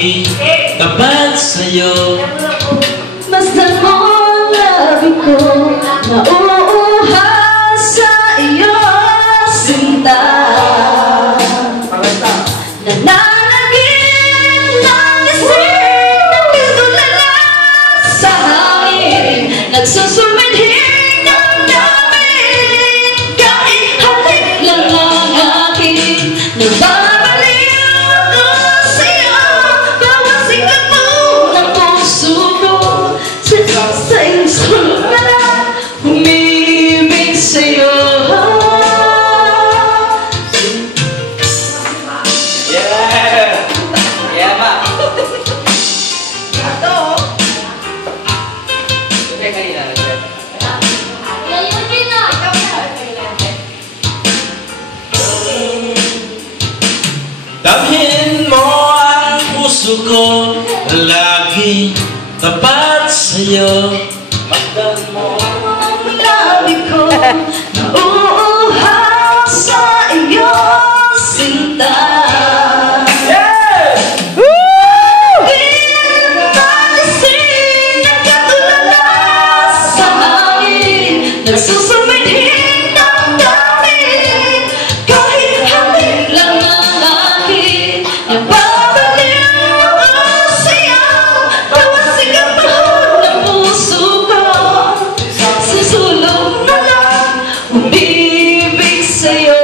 lagi tapat sa'yo. Basta mo labi ko nauuhaw sa iyo, sinta. Nananagin ng isip, nagtutulala sa hangin, nagsusumidhin ng damin. Kahit halik lang ang akin, nagbabaliw ko sa'yo. Bawat sikap mo ng puso ko, sa iyong sulok na lang umibig sa'yo. Dalhin mo ang puso ko na lagi tapat sa'yo. Magdan mo Ang labi ko nauuhaw sa iyo, sinta. Pinagising ang katulala sa hangin, nagsusumidhin ng damin. Kahit halik lang ang akin, nababaliw ko sa'yo. Bawat sikap mo ng puso ko, susulong na lang umibig sa'yo.